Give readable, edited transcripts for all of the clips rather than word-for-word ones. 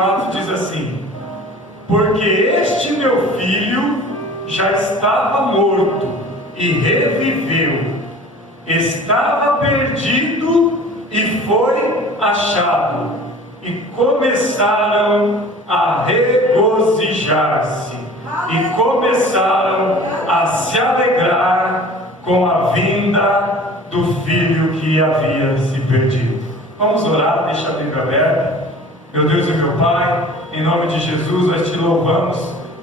24 diz assim: porque este meu filho já estava morto e reviveu, estava perdido e foi achado, e começaram a regozijar-se, e começaram a se alegrar com a vinda do filho que havia se perdido. Vamos orar, deixa a Bíblia aberta. Meu Deus e meu Pai, em nome de Jesus, nós te louvamos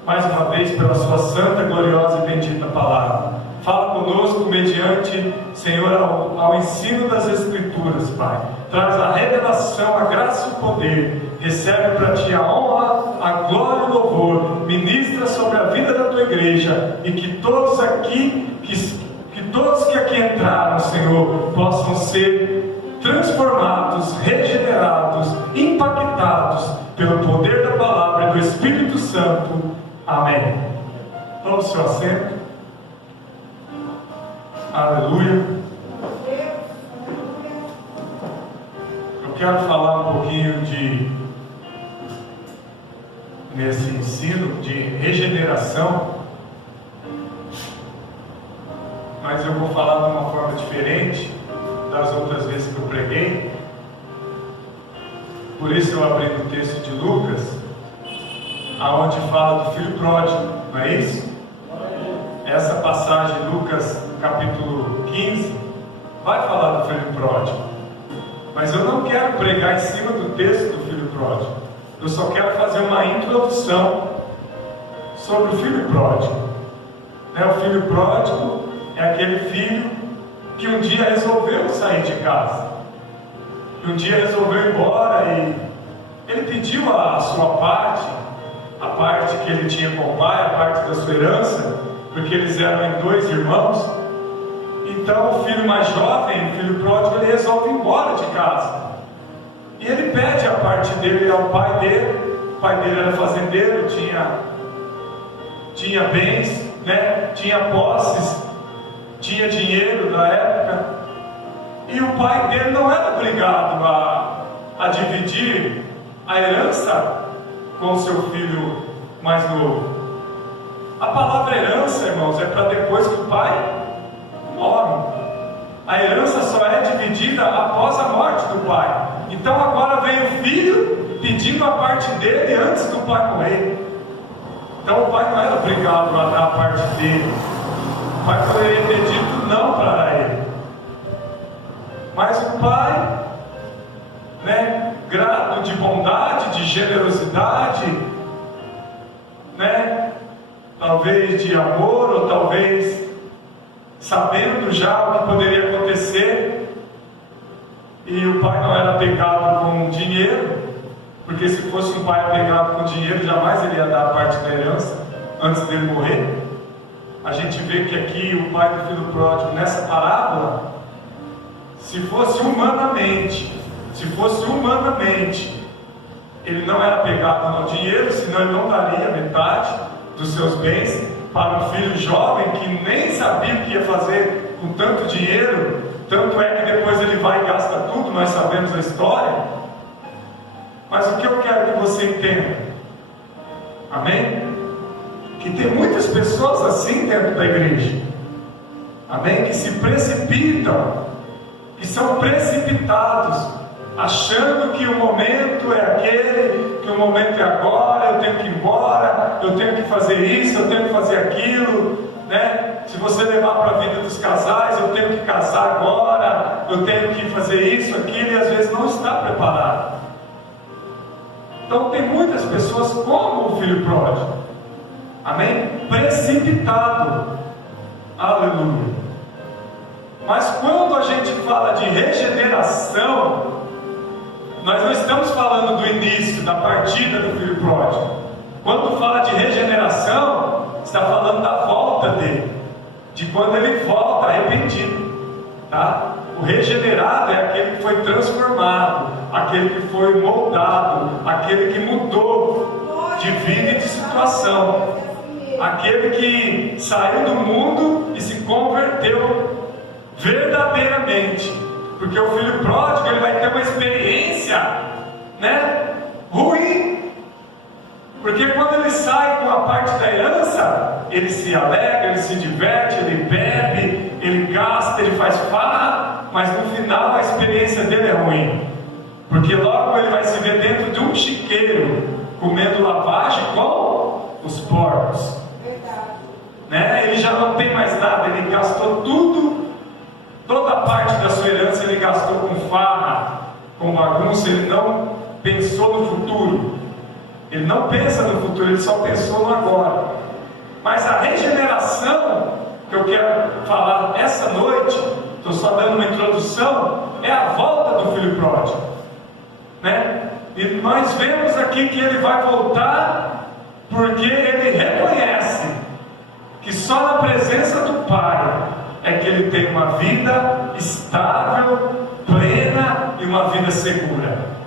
mais uma vez pela sua santa, gloriosa e bendita palavra. Fala conosco mediante, Senhor, ao ensino das Escrituras, Pai. Traz a revelação, a graça e o poder. Recebe para ti a honra, a glória e o louvor. Ministra sobre a vida da tua igreja, e que todos que aqui entraram, Senhor, possam ser transformados, regenerados, impactados pelo poder da palavra e do Espírito Santo. Amém. Tome o seu assento. Aleluia. Eu quero falar um pouquinho nesse ensino de regeneração, mas eu vou falar de uma forma diferente das outras vezes que eu preguei. Por isso eu abri no texto de Lucas, aonde fala do filho pródigo, não é isso? Essa passagem, Lucas capítulo 15, vai falar do filho pródigo, mas eu não quero pregar em cima do texto do filho pródigo. Eu só quero fazer uma introdução sobre o filho pródigo. O filho pródigo é aquele filho que um dia resolveu sair de casa, que um dia resolveu ir embora, e ele pediu a sua parte, a parte que ele tinha com o pai, a parte da sua herança, porque eles eram em 2 irmãos. Então o filho mais jovem, o filho pródigo, ele resolve ir embora de casa, e ele pede a parte dele ao pai dele. O pai dele era fazendeiro, tinha bens, tinha posses, tinha dinheiro na época, e o pai dele não era obrigado a dividir a herança com o seu filho mais novo. A palavra herança, irmãos, é para depois que o pai morre. A herança só é dividida após a morte do pai. Então agora vem o filho pedindo a parte dele antes do pai morrer. Então o pai não era obrigado a dar a parte dele. O pai poderia ter dito não para ele, mas o pai, grato de bondade, de generosidade, talvez de amor, ou talvez sabendo já o que poderia acontecer, e o pai não era apegado com dinheiro, porque se fosse um pai apegado com dinheiro, jamais ele ia dar a parte da herança antes dele morrer. A gente vê que aqui o pai do filho pródigo, nessa parábola, se fosse humanamente, ele não era apegado ao dinheiro, senão ele não daria metade dos seus bens para um filho jovem que nem sabia o que ia fazer com tanto dinheiro. Tanto é que depois ele vai e gasta tudo, nós sabemos a história. Mas o que eu quero que você entenda, amém? Que tem muitas pessoas assim dentro da igreja, amém? Que se precipitam, que são precipitados, achando que o momento é aquele, que o momento é agora, eu tenho que ir embora, eu tenho que fazer isso, eu tenho que fazer aquilo, Se você levar para a vida dos casais, eu tenho que casar agora, eu tenho que fazer isso, aquilo, e às vezes não está preparado. Então tem muitas pessoas como o filho pródigo, amém? Precipitado, aleluia. Mas quando a gente fala de regeneração, nós não estamos falando do início, da partida do filho pródigo. Quando fala de regeneração, está falando da volta dele, de quando ele volta arrependido, tá? O regenerado é aquele que foi transformado, aquele que foi moldado, aquele que mudou de vida e de situação, aquele que saiu do mundo e se converteu verdadeiramente. Porque o filho pródigo, ele vai ter uma experiência ruim Porque quando ele sai com a parte da herança, ele se alegra, ele se diverte, ele bebe, ele gasta, ele faz farra, mas no final a experiência dele é ruim. Porque logo ele vai se ver dentro de um chiqueiro, comendo lavagem com os porcos. Né? Ele já não tem mais nada, ele gastou tudo, toda a parte da sua herança ele gastou com farra, com bagunça, ele não pensou no futuro. Ele não pensa no futuro, ele só pensou no agora. Mas a regeneração que eu quero falar essa noite, estou só dando uma introdução, é a volta do filho pródigo, né? E nós vemos aqui que ele vai voltar porque ele reconhece que só na presença do Pai é que ele tem uma vida estável, plena e uma vida segura.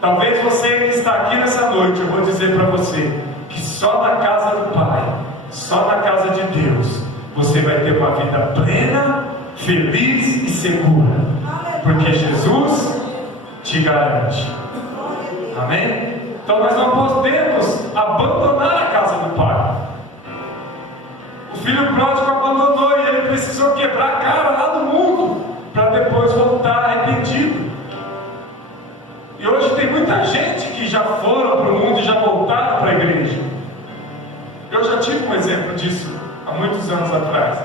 Talvez você que está aqui nessa noite, eu vou dizer para você que só na casa do Pai, só na casa de Deus, você vai ter uma vida plena, feliz e segura, porque Jesus te garante. Amém? Então nós não podemos abandonar a casa do Pai. O filho pródigo abandonou e ele precisou quebrar a cara lá no mundo para depois voltar arrependido. E hoje tem muita gente que já foram para o mundo e já voltaram para a igreja. Eu já tive um exemplo disso há muitos anos atrás.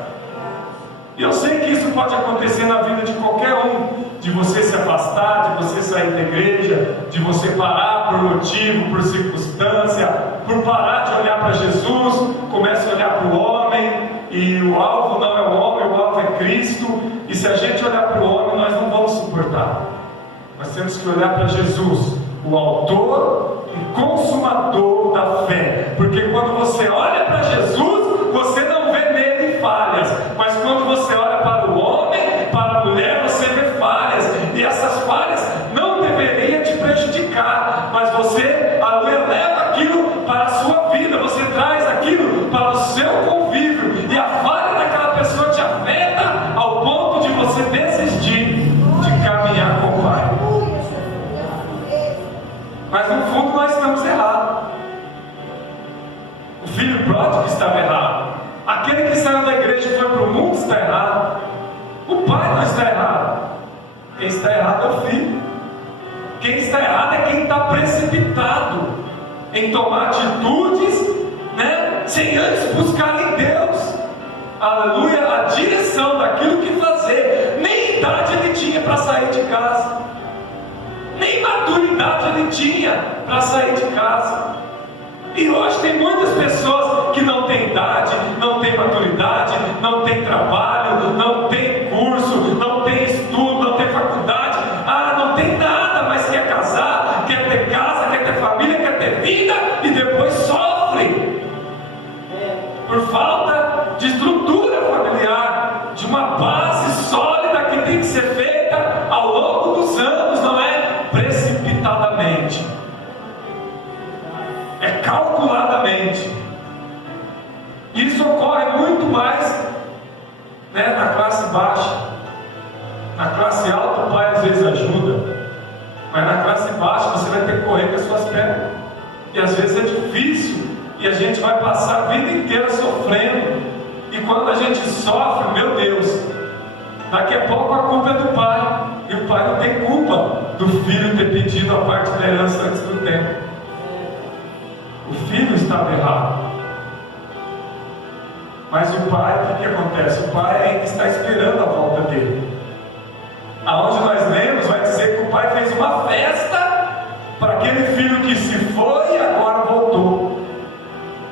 E eu sei que isso pode acontecer na vida de qualquer um, de você se afastar, de você sair da igreja, de você parar por motivo, por circunstância, por parar de olhar para Jesus, começa a olhar para o homem, e o alvo não é o homem, o alvo é Cristo, e se a gente olhar para o homem, nós não vamos suportar. Nós temos que olhar para Jesus, o autor e consumador da fé, porque quando você olha para Jesus, você não vê nele falhas, mas quando você olha para o homem, para a mulher, você vê falhas, e essas falhas não deveriam te prejudicar, mas você, aleluia, leva aquilo para a sua vida, você traz aquilo para o seu convívio, e a falha daquela pessoa te afeta ao ponto de você desistir de caminhar com o Pai. Mas no fundo nós estamos errados. O filho pródigo estava errado. Aquele que saiu da igreja e foi para o mundo está errado. O pai não está errado. Quem está errado é o filho. Quem está errado é quem está precipitado em tomar atitudes, né, sem antes buscar em Deus, aleluia, a direção daquilo que fazer. Nem idade ele tinha para sair de casa, nem maturidade ele tinha para sair de casa. E hoje tem muitas pessoas que não têm idade, não têm maturidade, não têm trabalho, não têm curso, não têm estudo, não têm faculdade, não tem nada, mas quer casar, quer ter casa, quer ter família, quer ter vida, e depois sofre por falta de estrutura familiar, de uma base sólida que tem que ser feita ao longo dos anos, não é precipitadamente, é calculadamente. Isso ocorre muito mais, né, na classe baixa. Na classe alta o pai às vezes ajuda, mas na classe baixa você vai ter que correr com as suas pernas, e às vezes é difícil, e a gente vai passar a vida inteira sofrendo, e quando a gente sofre, meu Deus, daqui a pouco a culpa é do pai, e o pai não tem culpa do filho ter pedido a parte da herança antes do tempo. O filho estava errado, mas o pai, o que acontece? O pai ainda está esperando a volta dele. Aonde nós lemos, vai dizer que o pai fez uma festa para aquele filho que se foi e agora voltou,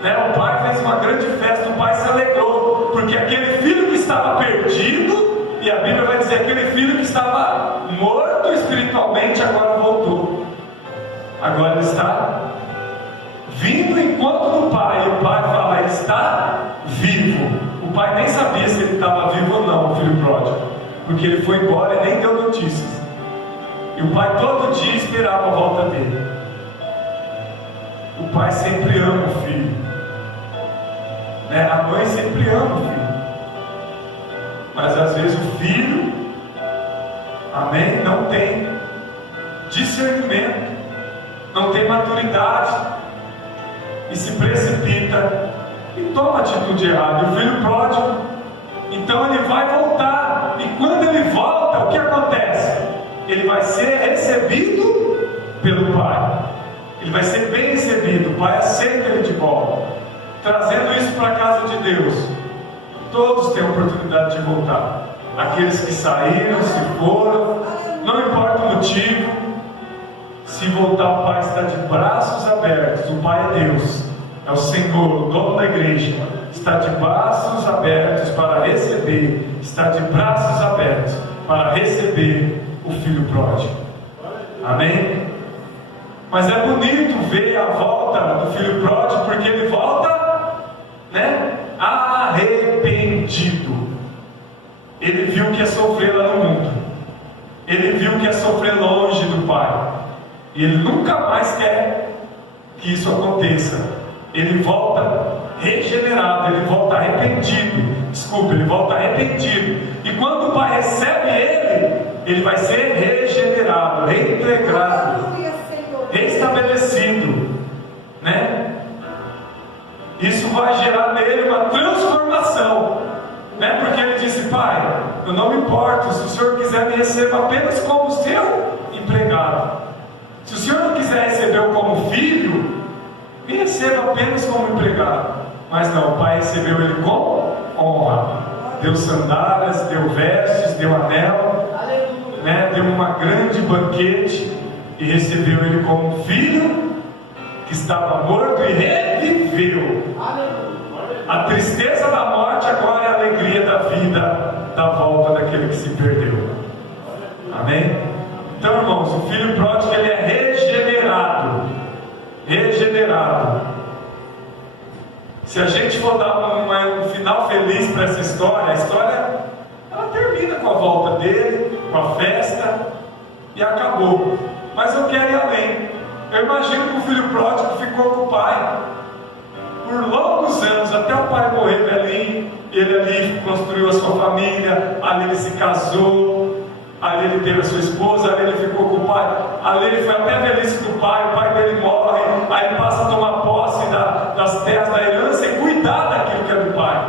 né? O pai fez uma grande festa, o pai se alegrou, porque aquele filho que estava perdido, e a Bíblia vai dizer aquele filho que estava morto espiritualmente, agora voltou, agora ele está vindo enquanto do pai, e o pai fala, ele está vivo. O pai nem sabia se ele estava vivo ou não, o filho pródigo, porque ele foi embora e nem deu notícias. E o pai todo dia esperava a volta dele. O pai sempre ama o filho, né? A mãe sempre ama o filho, mas às vezes o filho, amém, não tem discernimento, não tem maturidade, e se precipita e toma atitude errada. E o filho pródigo, então ele vai voltar, e quando ele volta, o que acontece? Ele vai ser recebido pelo pai, ele vai ser bem recebido, o pai aceita ele de volta. Trazendo isso para a casa de Deus, todos têm a oportunidade de voltar. Aqueles que saíram, se foram, não importa o motivo. Se voltar, o pai está de braços abertos. O pai é Deus, é o Senhor, o dono da igreja. Está de braços abertos para receber, está de braços abertos para receber o filho pródigo. Amém? Mas é bonito ver a volta do filho pródigo, porque ele volta, né, arrependido. Ele viu que é sofrer lá no mundo, ele viu que é sofrer longe do pai, e ele nunca mais quer que isso aconteça. Ele volta regenerado, ele volta arrependido. Ele volta arrependido. E quando o pai recebe ele vai ser regenerado, reintegrado, restabelecido, né? Isso vai gerar nele uma transformação, né? Porque ele disse: pai, eu não me importo, se o senhor quiser me receba apenas como seu empregado. Se o senhor não quiser receber eu como filho, me receba apenas como empregado. Mas não, o pai recebeu ele com honra, deu sandálias, deu vestes, deu anel, né? Deu uma grande banquete e recebeu ele como um filho que estava morto e reviveu. A tristeza da morte agora é a alegria da vida, da volta daquele que se perdeu. Amém? Então, irmãos, o filho pródigo, ele é regenerado. Se a gente for dar um final feliz para essa história, a história ela termina com a volta dele, com a festa, e acabou. Mas eu quero ir além. Eu imagino que o filho pródigo ficou com o pai por longos anos, até o pai morrer velhinho. Ele ali construiu a sua família, ali ele se casou, ali ele teve a sua esposa, ali ele ficou com o pai, ali ele foi até a velhice do pai, o pai dele morre, aí ele passa a tomar posse das terras da herança e cuidar daquilo que é do pai.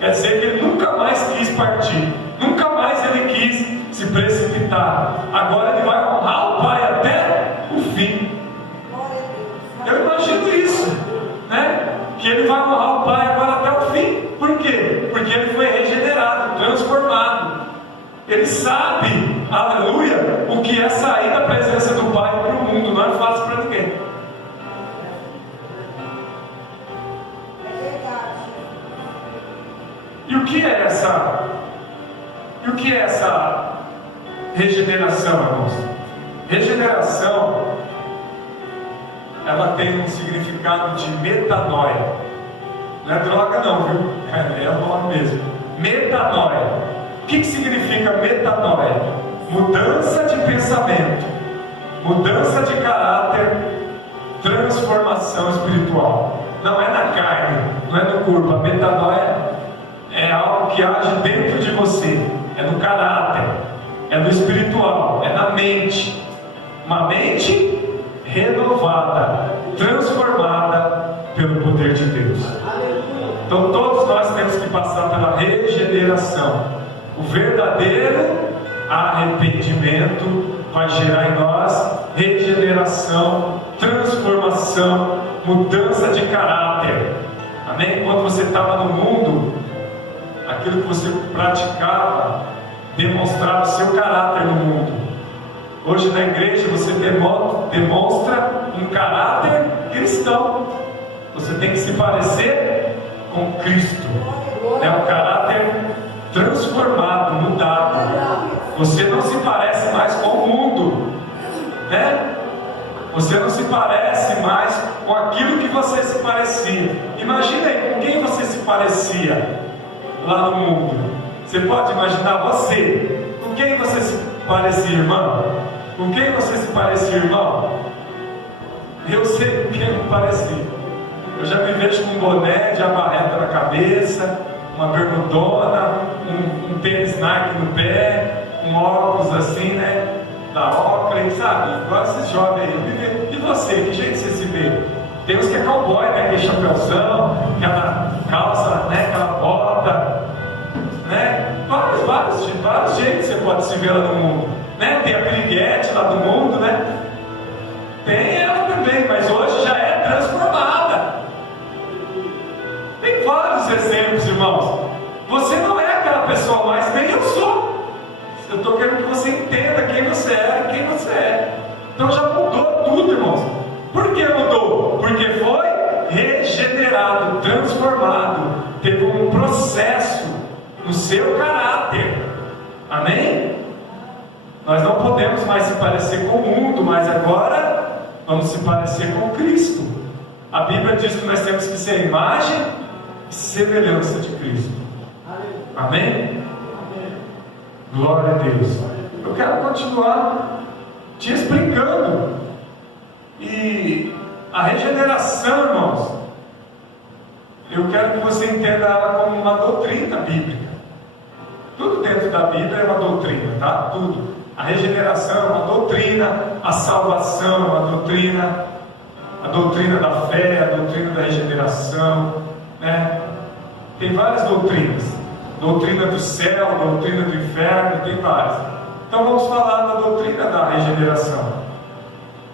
Quer dizer que ele nunca mais quis partir, nunca mais ele quis se precipitar. Agora ele vai honrar o pai até o fim. Eu imagino isso, né? Que ele vai honrar o pai agora até o fim. Por quê? Porque ele foi regenerado, transformado. Ele sabe, aleluia, o que é sair da presença do pai para o mundo. Não é fácil para ninguém. E o que é essa regeneração, irmãos? Regeneração, ela tem um significado de metanoia. Não é droga não, viu? É o nome mesmo. Metanoia. O que significa metanoia? Mudança de pensamento, mudança de caráter, transformação espiritual. Não é na carne, não é no corpo. A metanoia é algo que age dentro de você, é no caráter, é no espiritual, é na mente. Uma mente renovada, transformada pelo poder de Deus. Então todos nós temos que passar pela regeneração. O verdadeiro arrependimento vai gerar em nós regeneração, transformação, mudança de caráter. Amém? Quando você estava no mundo, aquilo que você praticava demonstrava o seu caráter no mundo. Hoje na igreja você demonstra um caráter cristão. Você tem que se parecer com Cristo. É um caráter transformado, mudado. Você não se parece mais com o mundo, né? Você não se parece mais com aquilo que você se parecia. Imagina aí com quem você se parecia lá no mundo. Você pode imaginar você. Com quem você se parecia, irmão? Com quem você se parecia, irmão? Eu sei com quem eu me parecia. Eu já me vejo com um boné de abarreta na cabeça, uma bermudona, um tênis Nike no pé, um óculos assim, né? Da Oakley, sabe? Igual esses jovens aí. E você, que jeito você se vê? Tem uns que é cowboy, né? Aquele chapéuzão, aquela calça, né? Aquela bota, né? Vários jeitos você pode se ver lá no mundo, né? Tem a piriguete lá do mundo, né? Tem ela também, mas hoje já é transformada. Tem vários exemplos, irmãos. Você não é aquela pessoa mais, nem eu sou. Eu estou querendo que você entenda quem você é e quem você é. Então já mudou tudo, irmãos. Por que mudou? Porque foi regenerado, transformado. Teve um processo no seu caráter. Amém? Nós não podemos mais se parecer com o mundo, mas agora vamos se parecer com Cristo. A Bíblia diz que nós temos que ser a imagem e semelhança de Cristo. Amém? Glória a Deus. Eu quero continuar te explicando. E a regeneração, irmãos, eu quero que você entenda ela como uma doutrina bíblica. Tudo dentro da Bíblia é uma doutrina, tá? Tudo. A regeneração é uma doutrina, a salvação é uma doutrina, a doutrina da fé, a doutrina da regeneração, né? Tem várias doutrinas. Doutrina do céu, doutrina do inferno, tem várias. Então vamos falar da doutrina da regeneração.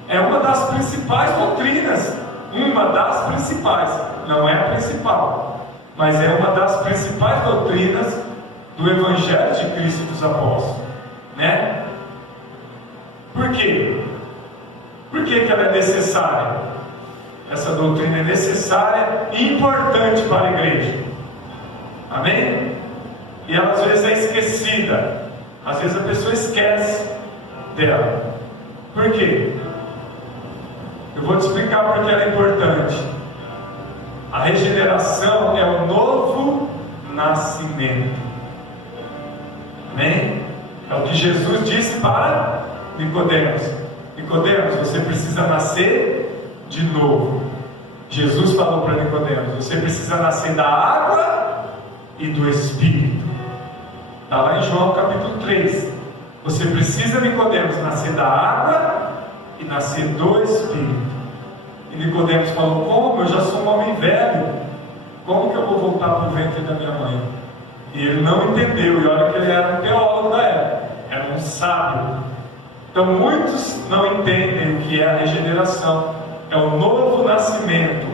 É uma das principais doutrinas. Uma das principais. Não é a principal, mas é uma das principais doutrinas do Evangelho de Cristo e dos Apóstolos, né? Por quê? Por que ela é necessária? Essa doutrina é necessária e importante para a igreja. Amém? E ela às vezes é esquecida. Às vezes a pessoa esquece dela. Por quê? Eu vou te explicar porque ela é importante. A regeneração é o novo nascimento. Amém? É o que Jesus disse para Nicodemos. Nicodemos, você precisa nascer de novo. Jesus falou para Nicodemos: você precisa nascer da água e do Espírito. Está lá em João capítulo 3. Você precisa, Nicodemos, nascer da água e nascer do Espírito. E Nicodemos falou: como? Eu já sou um homem velho. Como que eu vou voltar para o ventre da minha mãe? E ele não entendeu. E olha que ele era um teólogo da época, era um sábio. Então muitos não entendem o que é a regeneração. É o novo nascimento.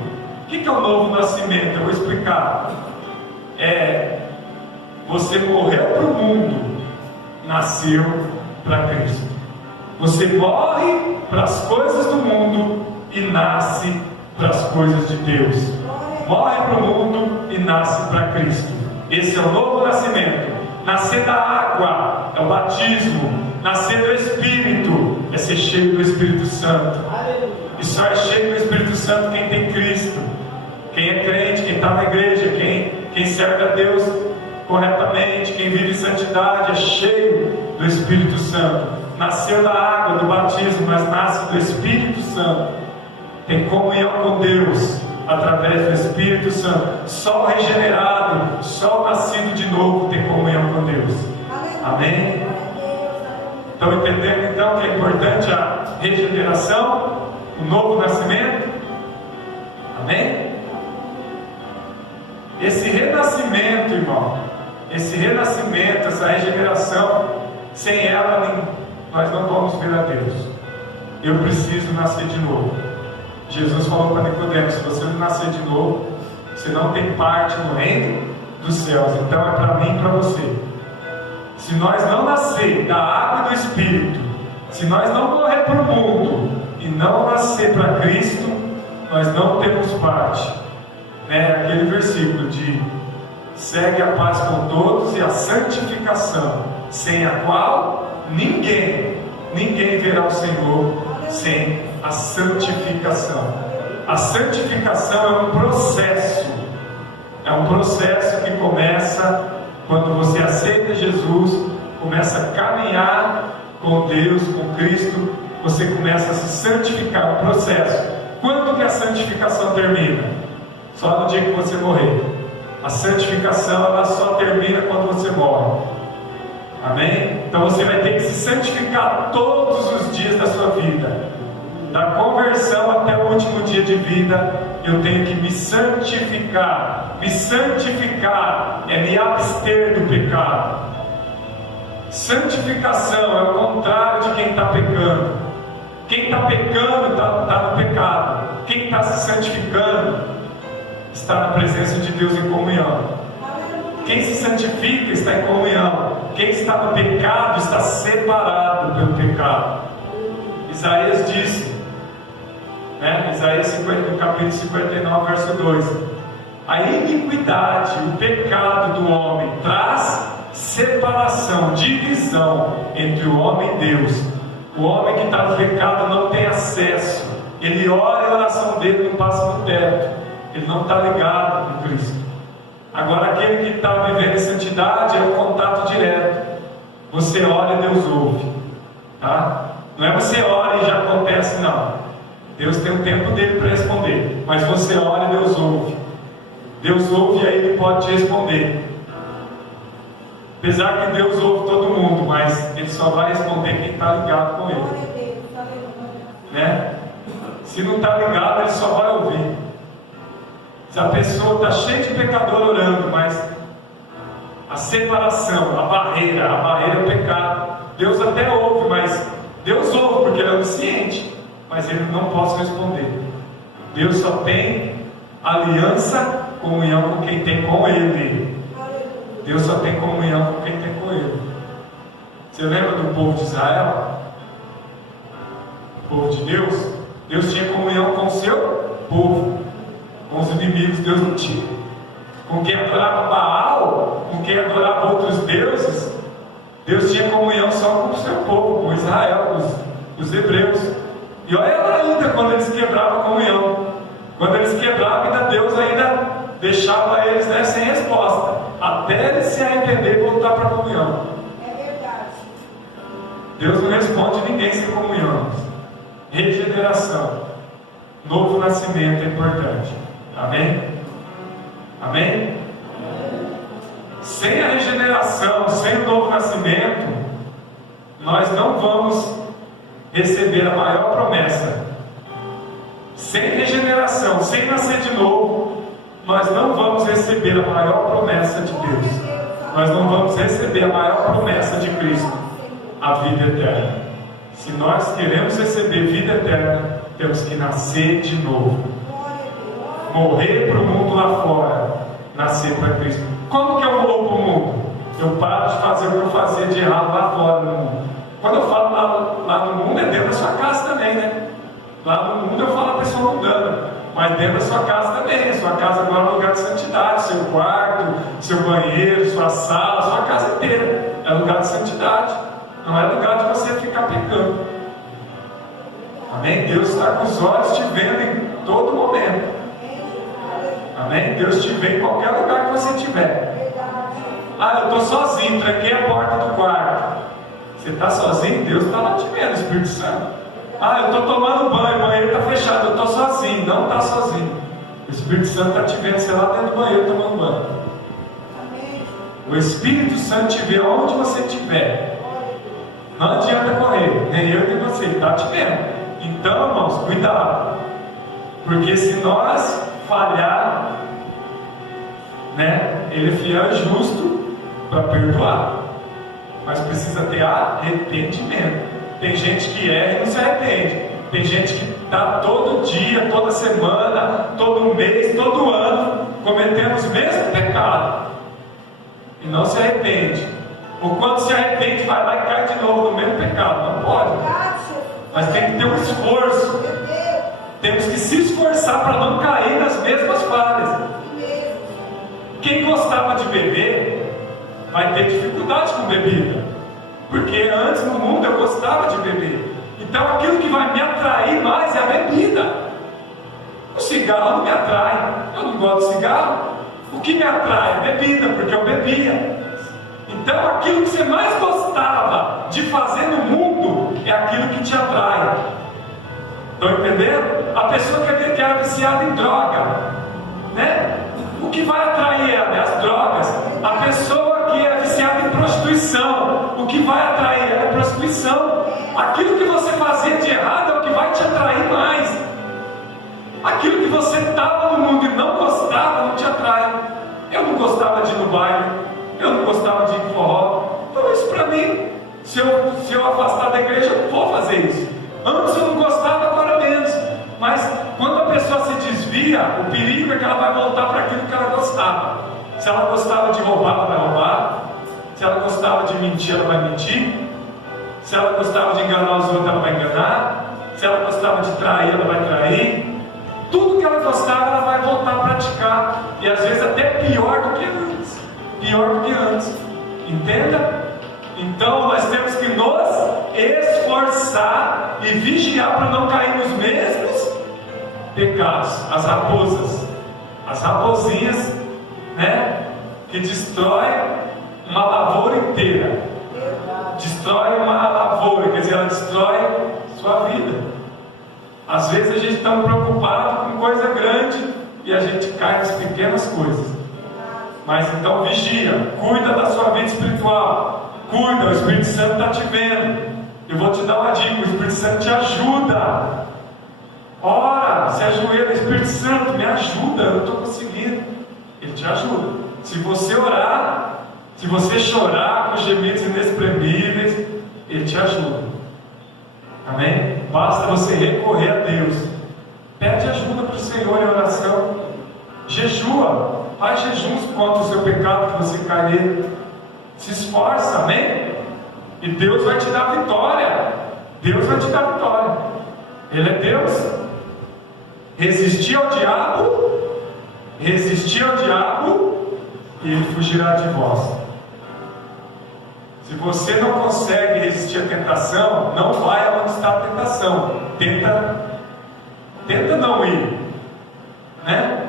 O que é o novo nascimento? Eu vou explicar. Você morreu para o mundo, nasceu para Cristo. Você morre para as coisas do mundo e nasce para as coisas de Deus. Morre para o mundo e nasce para Cristo. Esse é o novo nascimento. Nascer da água é o batismo. Nascer do Espírito é ser cheio do Espírito Santo. E só é cheio do Espírito Santo quem tem Cristo, quem é crente, quem está na igreja, quem serve a Deus corretamente, quem vive em santidade, é cheio do Espírito Santo. Nasceu da água, do batismo, mas nasce do Espírito Santo. Tem comunhão com Deus através do Espírito Santo. Só o regenerado, só o nascido de novo tem comunhão com Deus. Amém? Estão entendendo então que é importante a regeneração, o novo nascimento? Amém? Esse renascimento, irmão, essa regeneração, sem ela nós não vamos ver a Deus. Eu preciso nascer de novo. Jesus falou para Nicodemos: se você não nascer de novo, você não tem parte no reino dos céus. Então é para mim e para você. Se nós não nascer da água e do Espírito, se nós não morrer para o mundo e não nascer para Cristo, nós não temos parte. Aquele versículo de: segue a paz com todos e a santificação, sem a qual ninguém verá o Senhor sem a santificação. A santificação é um processo que começa quando você aceita Jesus, começa a caminhar com Deus, com Cristo, você começa a se santificar, um processo. Quando que a santificação termina? Só no dia que você morrer. A santificação ela só termina quando você morre. Amém? Então você vai ter que se santificar todos os dias da sua vida. da conversão até o último dia de vida, eu tenho que me santificar. Me santificar é me abster do pecado. Santificação é o contrário de quem está pecando. Quem está pecando está no pecado. Quem está se santificando está na presença de Deus em comunhão. Quem se santifica está em comunhão. Quem está no pecado está separado pelo pecado. Isaías disse, Isaías no capítulo 59, verso 2: a iniquidade, o pecado do homem traz separação, divisão entre o homem e Deus. O homem que está no pecado não tem acesso. Ele ora e a oração dele não passa no teto. Ele não está ligado com Cristo. Agora aquele que está vivendo em santidade é o contato direto. Você ora e Deus ouve, tá? Não é você ora e já acontece, não. Deus tem o tempo dele para responder, mas você ora e Deus ouve. Deus ouve e aí Ele pode te responder. Apesar que Deus ouve todo mundo, mas Ele só vai responder quem está ligado com Ele, né? Se não está ligado, Ele só vai ouvir. Se a pessoa está cheia de pecador orando, mas a separação, a barreira é o pecado. Deus até ouve, mas Deus ouve porque Ele é onisciente, mas Ele não pode responder. Deus só tem aliança, comunhão com quem tem com Ele. Deus só tem comunhão com quem tem com Ele. Você lembra do povo de Israel? O povo de Deus? Deus tinha comunhão com o seu povo. Com os inimigos Deus não tinha. Com quem adorava Baal, com quem adorava outros deuses, Deus tinha comunhão só com o seu povo, com Israel, com os hebreus. E olha lá ainda quando eles quebravam a comunhão. Quando eles quebravam, ainda Deus ainda deixava eles sem resposta, até eles se arrepender e voltar para a comunhão. É verdade. Deus não responde ninguém sem comunhão. Regeneração, novo nascimento é importante. Amém? Amém? Sem a regeneração, sem o novo nascimento, nós não vamos receber a maior promessa. Sem regeneração, sem nascer de novo, nós não vamos receber a maior promessa de Deus. Nós não vamos receber a maior promessa de Cristo, a vida eterna. Se nós queremos receber vida eterna, temos que nascer de novo. Morrer para o mundo lá fora, nascer para Cristo. Como que eu morro para o mundo? Eu paro de fazer o que eu fazia de errado lá fora no mundo. Quando eu falo lá no mundo, é dentro da sua casa também, né? Lá no mundo eu falo a pessoa mudando, mas dentro da sua casa também. Sua casa agora é um lugar de santidade. Seu quarto, seu banheiro, sua sala, sua casa inteira é lugar de santidade. Não é lugar de você ficar pecando. Amém? Deus está com os olhos te vendo em todo momento. Amém? Deus te vê em qualquer lugar que você estiver. Ah, eu estou sozinho, tranquei a porta do quarto. Você está sozinho? Deus está lá te vendo, Espírito Santo. Ah, eu estou tomando banho, o banheiro está fechado, eu estou sozinho. Não está sozinho. O Espírito Santo está te vendo, você lá dentro do banheiro tomando banho. O Espírito Santo te vê onde você estiver. Não adianta correr, nem eu nem você, está te vendo. Então, irmãos, cuidado. Porque se nós falhar, né, Ele é fiel e justo para perdoar, mas precisa ter arrependimento. Tem gente que erra e não se arrepende. Tem gente que está todo dia, toda semana, todo mês, todo ano cometendo os mesmos pecados e não se arrepende. Ou quando se arrepende, vai lá e cai de novo no mesmo pecado. Não pode. Mas tem que ter um esforço. Temos que se esforçar para não cair nas mesmas falhas. Quem gostava de beber vai ter dificuldade com bebida, porque antes no mundo eu gostava de beber. Então aquilo que vai me atrair mais é a bebida. O cigarro não me atrai. Eu não gosto de cigarro. O que me atrai é bebida, porque eu bebia. Então aquilo que você mais gostava de fazer no mundo é aquilo que te atrai. Estão entendendo? A pessoa que era viciada em droga, né? O que vai atrair ela é as drogas. A pessoa que é viciada em prostituição, o que vai atrair ela é a prostituição. Aquilo que você fazia de errado é o que vai te atrair mais. Aquilo que você estava no mundo e não gostava, não te atrai. Eu não gostava de ir no baile, eu não gostava de ir em forró. Então isso para mim, se eu afastar da igreja, eu não vou fazer isso. Antes eu não gostava, agora menos. Mas quando a pessoa se desvia, o perigo é que ela vai voltar para aquilo que ela gostava. Se ela gostava de roubar, ela vai roubar. Se ela gostava de mentir, ela vai mentir. Se ela gostava de enganar os outros, ela vai enganar. Se ela gostava de trair, ela vai trair. Tudo que ela gostava, ela vai voltar a praticar. E às vezes até pior do que antes. Pior do que antes. Entenda? Então nós temos que nos esforçar e vigiar para não cair nos mesmos pecados. As raposas. As raposinhas, né? Que destrói uma lavoura inteira. Destrói uma lavoura, quer dizer, ela destrói sua vida. Às vezes a gente está preocupado com coisa grande e a gente cai nas pequenas coisas. Mas então vigia, cuida da sua vida espiritual. Cuida, o Espírito Santo está te vendo. Eu vou te dar uma dica, o Espírito Santo te ajuda. Ora, se ajoelha, Espírito Santo, me ajuda, eu não estou conseguindo. Ele te ajuda. Se você orar, se você chorar com gemidos inexprimíveis, Ele te ajuda. Amém? Basta você recorrer a Deus. Pede ajuda para o Senhor em oração. Jejua. Faz jejuns contra o seu pecado que você cai nele. Se esforça, amém? E Deus vai te dar vitória. Deus vai te dar vitória. Ele é Deus. Resistir ao diabo. Resistir ao diabo e ele fugirá de vós. Se você não consegue resistir à tentação, não vai aonde está a tentação. Tenta não ir, né?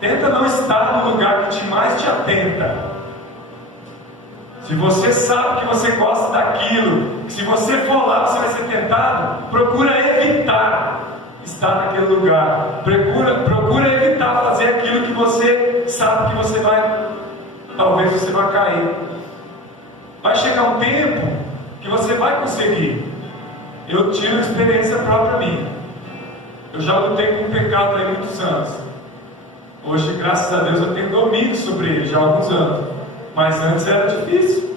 Tenta não estar no lugar que mais te atenta. Se você sabe que você gosta daquilo, que se você for lá você vai ser tentado, procura evitar estar naquele lugar. Procura evitar fazer aquilo que você sabe que você vai, talvez você vai cair. Vai chegar um tempo que você vai conseguir. Eu tiro experiência própria minha. Eu já lutei com o pecado há muitos anos. Hoje, graças a Deus, eu tenho domínio sobre ele já há alguns anos. Mas antes era difícil.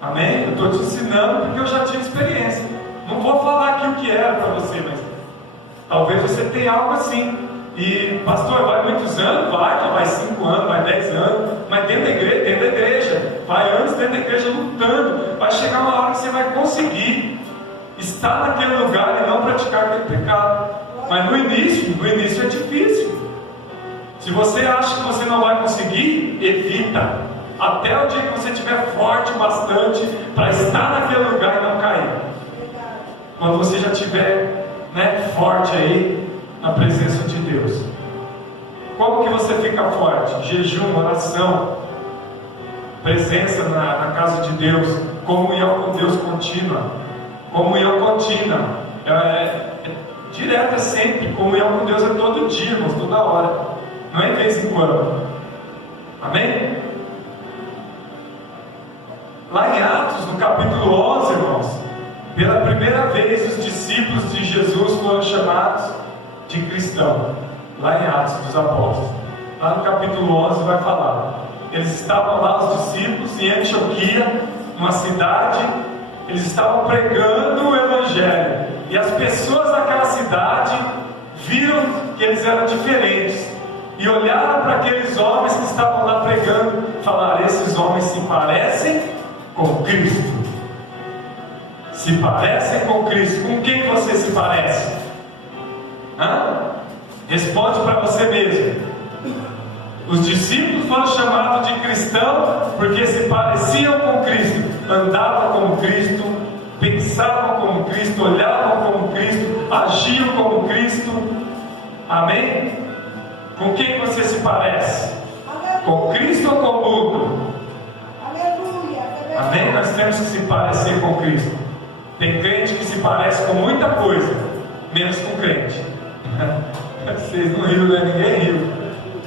Amém? Eu estou te ensinando porque eu já tive experiência. Não vou falar aqui o que era para você, mas talvez você tenha algo assim. E, pastor, vai muitos anos? Vai 5 anos, vai 10 anos. Mas dentro da igreja, vai anos dentro da igreja lutando. Vai chegar uma hora que você vai conseguir estar naquele lugar e não praticar aquele pecado. Mas no início é difícil. Se você acha que você não vai conseguir, evita. Até o dia que você estiver forte o bastante para estar naquele lugar e não cair. Quando você já estiver, forte aí na presença de Deus. Como que você fica forte? Jejum, oração, presença na casa de Deus, comunhão com Deus contínua. Comunhão contínua é direta sempre. Comunhão com Deus é todo dia, irmãos, toda hora, não é de vez em quando. Amém? Lá em Atos, no capítulo 11, irmãos, pela primeira vez os discípulos de Jesus foram chamados de cristão. Lá em Atos dos Apóstolos, lá no capítulo 11 vai falar. Eles estavam lá, os discípulos, em Antioquia, uma cidade. Eles estavam pregando o Evangelho, e as pessoas daquela cidade viram que eles eram diferentes, e olharam para aqueles homens que estavam lá pregando, e falaram: esses homens se parecem com Cristo. Se parecem com Cristo. Com quem você se parece? Responde para você mesmo. Os discípulos foram chamados de cristão porque se pareciam com Cristo, andavam como Cristo, pensavam como Cristo, olhavam como Cristo, agiam como Cristo. Amém? Com quem você se parece? Com Cristo ou com o mundo? Amém? Nós temos que se parecer com Cristo. Tem crente que se parece com muita coisa, menos com crente. Vocês não riram, né? Ninguém riu.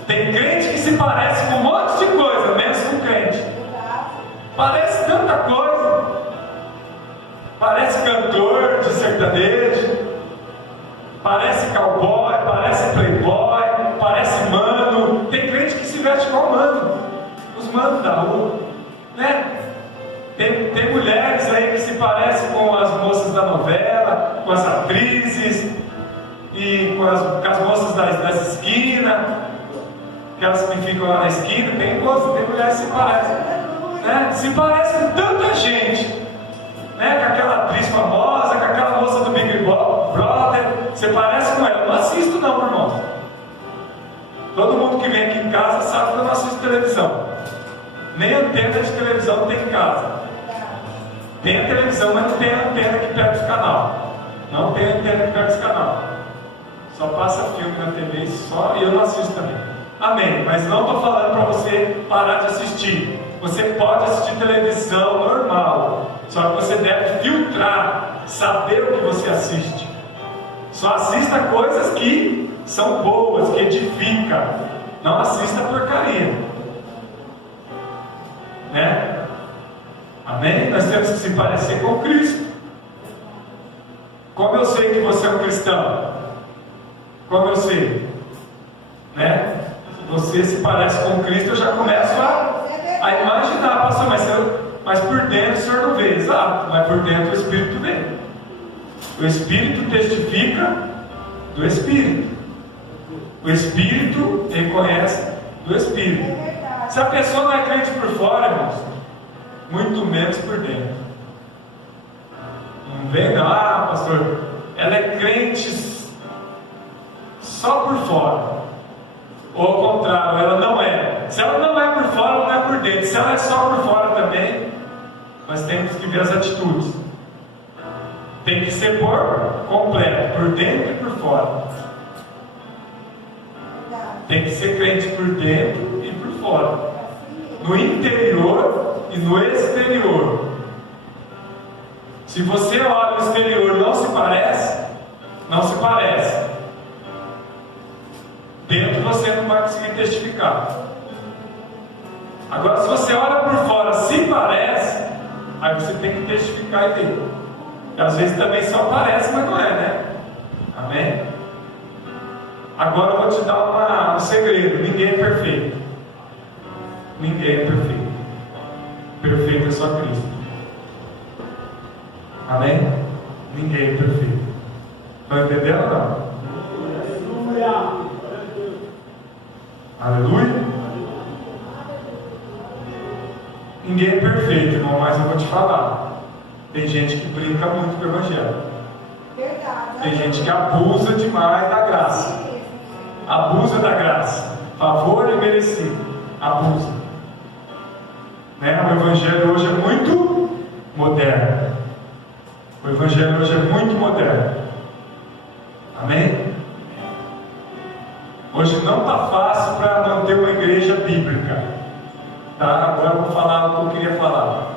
Tem crente que se parece com um monte de coisa, menos com crente. Parece tanta coisa. Parece cantor de sertanejo, igual mano, os manos da rua, né? Tem mulheres aí que se parecem com as moças da novela, com as atrizes, e com as moças das esquinas, aquelas que ficam lá na esquina. Tem mulheres que se parecem, né? Se parecem com tanta gente, né? Com aquela atriz famosa, com aquela moça do Big Brother, você parece com ela. Não assisto não, irmão. Todo mundo que vem aqui em casa sabe que eu não assisto televisão. Nem antena de televisão tem em casa. Tem a televisão, mas não tem a antena que pega os canal. Não tem a antena que pega os canal. Só passa filme na TV e eu não assisto também. Amém. Mas não estou falando para você parar de assistir. Você pode assistir televisão normal. Só que você deve filtrar, saber o que você assiste. Só assista coisas que são boas, que edificam. Não assista porcaria, né? Amém? Nós temos que se parecer com Cristo. Como eu sei que você é um cristão? Como eu sei? Né? Se você se parece com Cristo, eu já começo a imaginar, pastor, mas por dentro o senhor não vê. Exato, mas por dentro o Espírito vê. O Espírito testifica do Espírito. O Espírito reconhece do Espírito. Se a pessoa não é crente por fora, irmãos, muito menos por dentro. Não vem, não, pastor, ela é crente só por fora. Ou ao contrário, ela não é. Se ela não é por fora, ela não é por dentro. Se ela é só por fora também, nós temos que ver as atitudes. Tem que ser por completo, por dentro e por fora. Tem que ser crente por dentro e por fora. No interior e no exterior. Se você olha o exterior não se parece, não se parece. Dentro você não vai conseguir testificar. Agora, se você olha por fora, se parece, aí você tem que testificar e ver. Às vezes também só parece, mas não é, né? Amém? Agora eu vou te dar um segredo: ninguém é perfeito. Ninguém é perfeito. Perfeito é só Cristo. Amém? Ninguém é perfeito. Estão entendendo ou não? Aleluia? Ninguém é perfeito, irmão, mas eu vou te falar. Tem gente que brinca muito com o Evangelho. Tem gente que abusa demais da graça. Abusa da graça. Favor imerecido. Abusa. Né? O Evangelho hoje é muito moderno. O Evangelho hoje é muito moderno. Amém? Hoje não está fácil para manter uma igreja bíblica. Tá? Agora eu vou falar o que eu queria falar.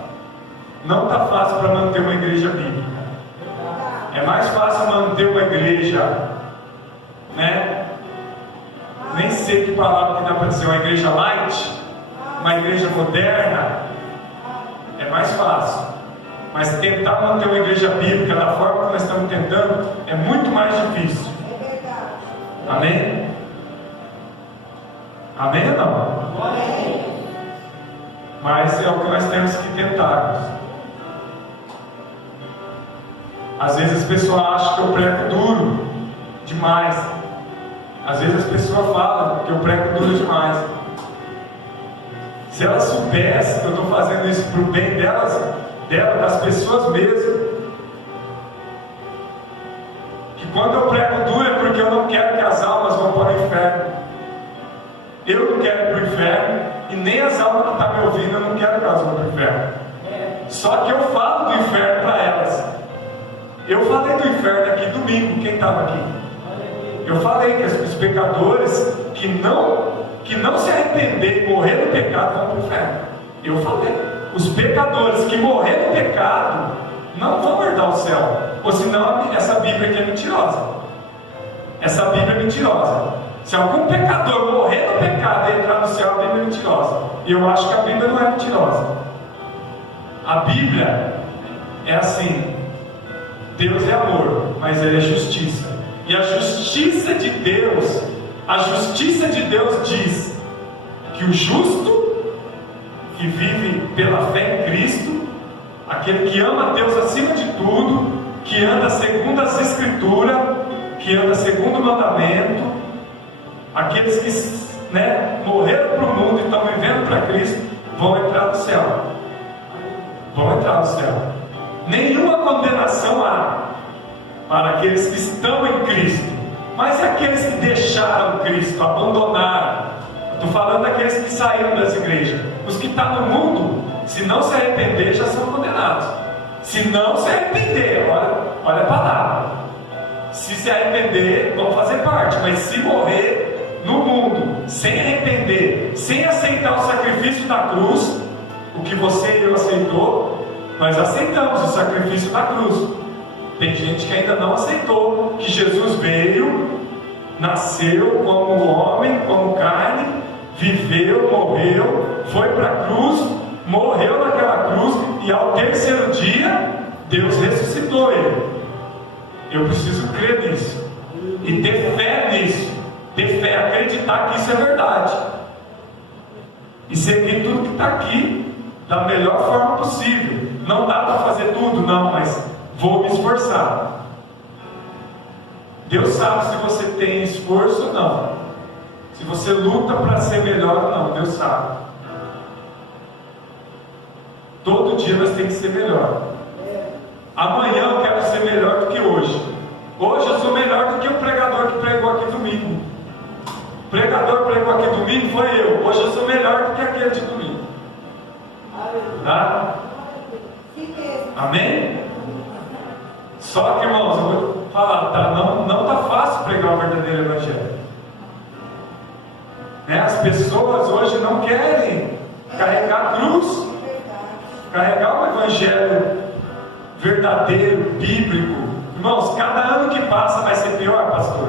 Não está fácil para manter uma igreja bíblica. É mais fácil manter uma igreja, né? Nem sei que palavra que dá para dizer, uma igreja light, uma igreja moderna. É mais fácil. Mas tentar manter uma igreja bíblica da forma que nós estamos tentando é muito mais difícil. Amém? Amém ou não? Amém. Mas é o que nós temos que tentar. Às vezes as pessoas acham que eu prego duro demais. Às vezes as pessoas falam que eu prego duro demais. Se elas soubessem que eu estou fazendo isso para o bem delas, das pessoas mesmo, que quando eu prego duro é porque eu não quero que as almas vão para o inferno. Eu não quero ir para o inferno, e nem as almas que estão me ouvindo eu não quero que elas vão para o inferno. Só que eu falo do inferno para elas. Eu falei do inferno aqui domingo, quem estava aqui? Eu falei que os pecadores que não se arrepender e morrer no pecado vão para o inferno. Eu falei. Os pecadores que morrer no pecado não vão herdar o céu. Ou senão essa Bíblia aqui é mentirosa. Essa Bíblia é mentirosa. Se algum pecador morrer no pecado e entrar no céu, a Bíblia é mentirosa. E eu acho que a Bíblia não é mentirosa. A Bíblia é assim: Deus é amor, mas Ele é justiça. E a justiça de Deus diz que o justo, que vive pela fé em Cristo, aquele que ama a Deus acima de tudo, que anda segundo as Escrituras, que anda segundo o mandamento, aqueles que morreram para o mundo e estão vivendo para Cristo, vão entrar no céu. Vão entrar no céu. Nenhuma condenação há para aqueles que estão em Cristo, mas aqueles que deixaram Cristo, abandonaram. Estou falando daqueles que saíram das igrejas. Os que estão no mundo, se não se arrepender, já são condenados. Se não se arrepender, olha a palavra. Se arrepender, vão fazer parte, mas se morrer no mundo, sem arrepender, sem aceitar o sacrifício da cruz, o que você e eu aceitou, nós aceitamos o sacrifício da cruz. Tem gente que ainda não aceitou que Jesus veio, nasceu como homem, como carne, viveu, morreu, foi para a cruz, morreu naquela cruz, e ao terceiro dia Deus ressuscitou ele. Eu preciso crer nisso e ter fé nisso, ter fé, acreditar que isso é verdade e seguir tudo que está aqui da melhor forma possível. Não dá para fazer tudo, não, mas vou me esforçar. Deus sabe se você tem esforço ou não, se você luta para ser melhor ou não. Deus sabe. Todo dia nós temos que ser melhor. Amanhã eu quero ser melhor do que hoje. Hoje eu sou melhor do que o pregador que pregou aqui domingo. O pregador que pregou aqui domingo foi eu. Hoje eu sou melhor do que aquele de domingo. Tá? Amém? Só que, irmãos, eu vou falar, tá? Não tá fácil pregar o verdadeiro evangelho. As pessoas hoje não querem carregar a cruz, carregar o evangelho verdadeiro, bíblico. Irmãos, cada ano que passa vai ser pior, pastor?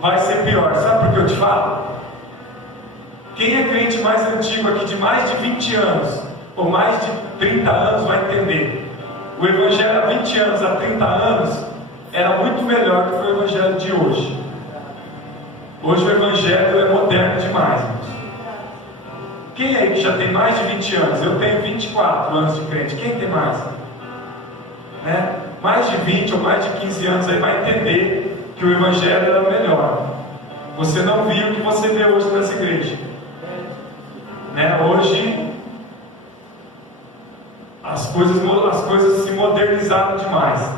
Vai ser pior. Sabe por que eu te falo? Quem é crente mais antigo aqui, de mais de 20 anos ou mais de 30 anos, vai entender. O evangelho há 20 anos, há 30 anos, era muito melhor do que o evangelho de hoje. Hoje o evangelho é moderno demais, irmãos. Quem aí que já tem mais de 20 anos? Eu tenho 24 anos de crente. Quem tem mais? Mais de 20 ou mais de 15 anos aí vai entender que o evangelho era melhor. Você não viu o que você vê hoje nas igrejas. Hoje as coisas se modernizaram demais.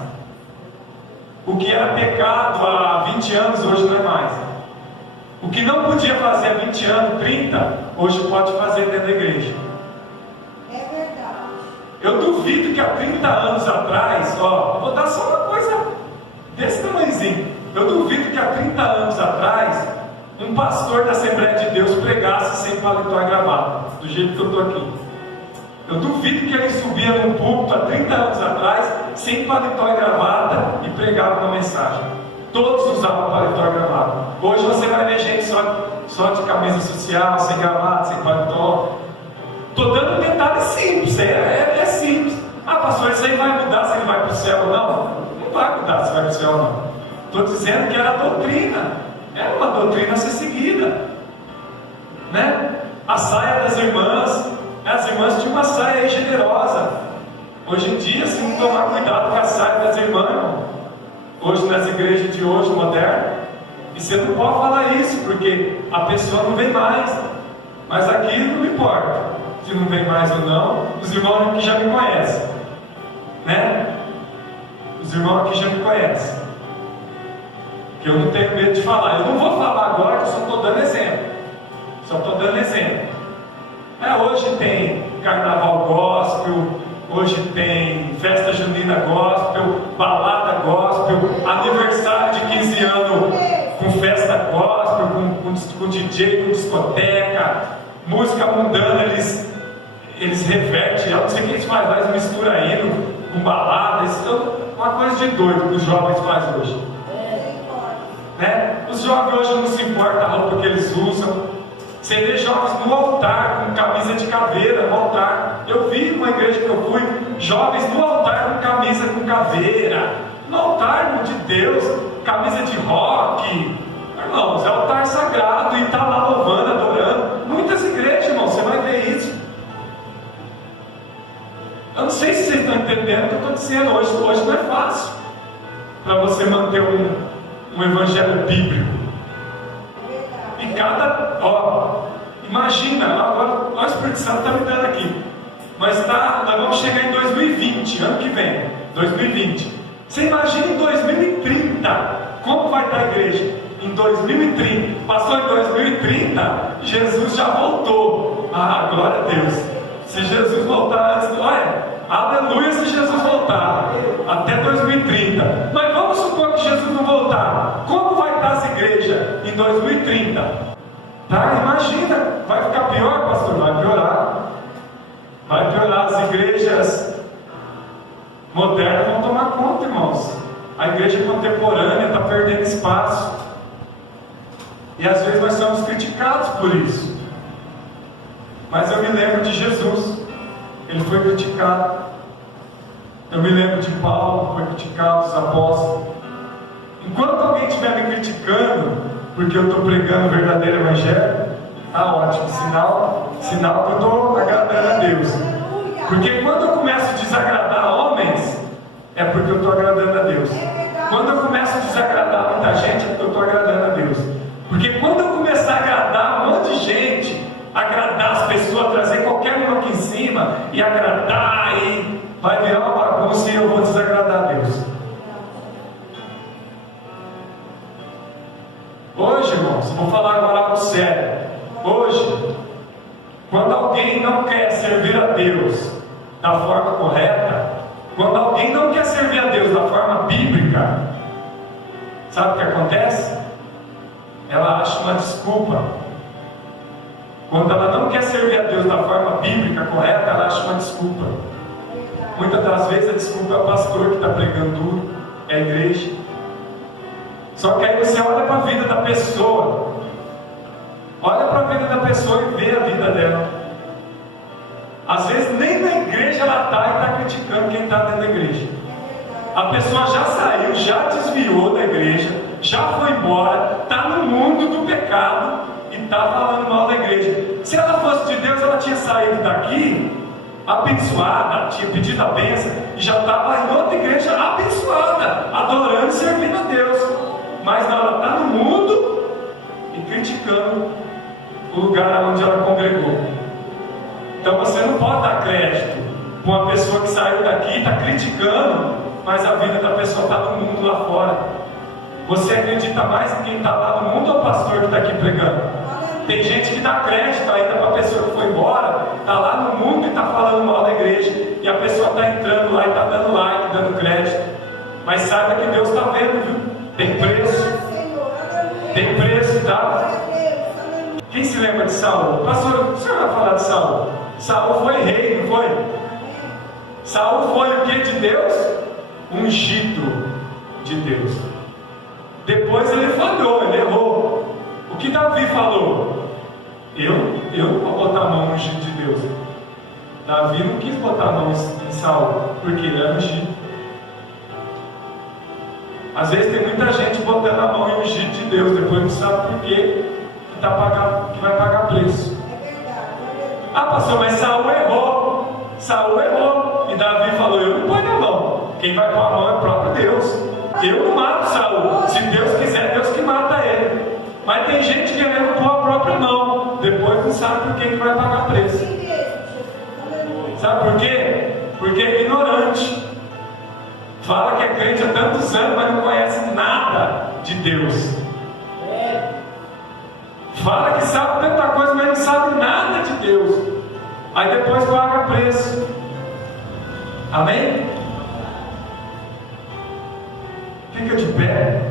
O que era pecado há 20 anos, hoje não é mais. O que não podia fazer há 20 anos, 30, hoje pode fazer dentro da igreja. É verdade. Eu duvido que há 30 anos atrás, vou dar só uma coisa desse tamanhozinho. Eu duvido que há 30 anos atrás, um pastor da Assembleia de Deus pregasse sem paletó e gravata, do jeito que eu estou aqui. Eu duvido que ele subia num púlpito há 30 anos atrás, sem paletó e gravata, e pregava uma mensagem. Todos usavam paletó e gravata. Hoje você vai ver gente só de camisa social, sem gravata, sem paletó. Estou dando um detalhe simples, é simples. Pastor, isso aí vai mudar se ele vai para o céu ou não? Não vai mudar se vai para o céu ou não. Estou dizendo que era doutrina, era uma doutrina a ser seguida. A saia das irmãs, as irmãs tinham uma saia aí generosa. Hoje em dia, se não tomar cuidado com a saia das irmãs, irmão, hoje nas igrejas de hoje, modernas, e você não pode falar isso, porque a pessoa não vem mais. Mas aqui não importa se não vem mais ou não. Os irmãos aqui já me conhecem, Os irmãos aqui já me conhecem, que eu não tenho medo de falar. Eu não vou falar agora, que eu só estou dando exemplo. Hoje tem carnaval gospel, hoje tem festa junina gospel, balada gospel, aniversário de 15 anos com festa gospel, com DJ, com discoteca, música mundana, eles revertem, eu não sei o que eles fazem, mas mistura hino com balada. Isso é uma coisa de doido que os jovens fazem hoje. Os jovens hoje não se importam a roupa que eles usam. Você vê jovens no altar com camisa de caveira, no altar. Eu vi numa igreja que eu fui, jovens no altar com camisa com caveira, no altar, irmão de Deus, camisa de rock. Irmãos, é altar sagrado e está lá louvando, adorando. Não acontecendo. Hoje não é fácil para você manter um evangelho bíblico. E imagina, agora o Espírito Santo está me dando aqui. Mas nós vamos chegar em 2020, ano que vem, 2020. Você imagina em 2030, como vai estar a igreja? Em 2030, passou em 2030, Jesus já voltou. Glória a Deus. Se Jesus voltar antes, aleluia se Jesus voltar, até 2030. Mas vamos supor que Jesus não voltar. Como vai estar essa igreja em 2030? Imagina, vai ficar pior, pastor? Vai piorar. Vai piorar, as igrejas modernas vão tomar conta, irmãos. A igreja contemporânea está perdendo espaço. E às vezes nós somos criticados por isso. Mas eu me lembro de Jesus. Ele foi criticado. Eu me lembro de Paulo, foi criticado, os apóstolos. Enquanto alguém estiver me criticando, porque eu estou pregando o verdadeiro evangelho, ótimo, sinal que eu estou agradando a Deus. Porque quando eu começo a desagradar homens, é porque eu estou agradando a Deus. Quando eu começo a desagradar muita gente, é porque eu estou agradando a Deus. Porque quando eu começar a agradar um monte de gente, agradar as pessoas, trazer qualquer um aqui em cima e agradar, e vai virar uma bagunça e eu vou desagradar a Deus. Hoje, irmãos, vou falar agora algo sério. Hoje, quando alguém não quer servir a Deus da forma correta, quando alguém não quer servir a Deus da forma bíblica, sabe o que acontece? Ela acha uma desculpa. Quando ela não quer servir a Deus da forma bíblica correta, ela acha uma desculpa. Muitas das vezes a desculpa é o pastor que está pregando duro, é a igreja. Só que aí você olha para a vida da pessoa, olha para a vida da pessoa e vê a vida dela. Às vezes nem na igreja ela está e está criticando quem está dentro da igreja. A pessoa já saiu, já desviou da igreja, já foi embora, está no mundo do pecado e está falando mal da igreja. Se ela fosse de Deus, ela tinha saído daqui abençoada, tinha pedido a bênção e já estava em outra igreja abençoada, adorando e servindo a Deus. Mas não, ela está no mundo e criticando o lugar onde ela congregou. Então você não pode dar crédito para uma pessoa que saiu daqui e está criticando, mas a vida da pessoa está no mundo lá fora. Você acredita mais em quem está lá no mundo ou o pastor que está aqui pregando? Tem gente que dá crédito ainda para a pessoa que foi embora, está lá no mundo e está falando mal da igreja, e a pessoa está entrando lá e está dando like, dando crédito. Mas saiba que Deus está vendo, viu? Tem preço. Tem preço, tá? Quem se lembra de Saul? Pastor, o senhor vai falar de Saul? Saul foi rei, não foi? Saul foi o que de Deus? Ungido de Deus. Depois ele falhou, ele errou. O que Davi falou? Eu não vou botar a mão no ungido de Deus. Davi não quis botar a mão em Saul, porque ele era ungido. Às vezes tem muita gente botando a mão em ungido de Deus, depois não sabe por quê, que vai pagar preço. Pastor, mas Saul errou. Saul errou. E Davi falou: eu não ponho a mão. Quem vai pôr a mão é o próprio Deus. Eu não mato Saul. Se Deus quiser, Deus que mata ele. Mas tem gente querendo pôr a própria mão, depois não sabe por que vai pagar preço. Sabe por quê? Porque é ignorante. Fala que é crente há tantos anos, mas não conhece nada de Deus. Fala que sabe tanta coisa, mas não sabe nada de Deus. Aí depois paga preço. Amém? Fica de pé.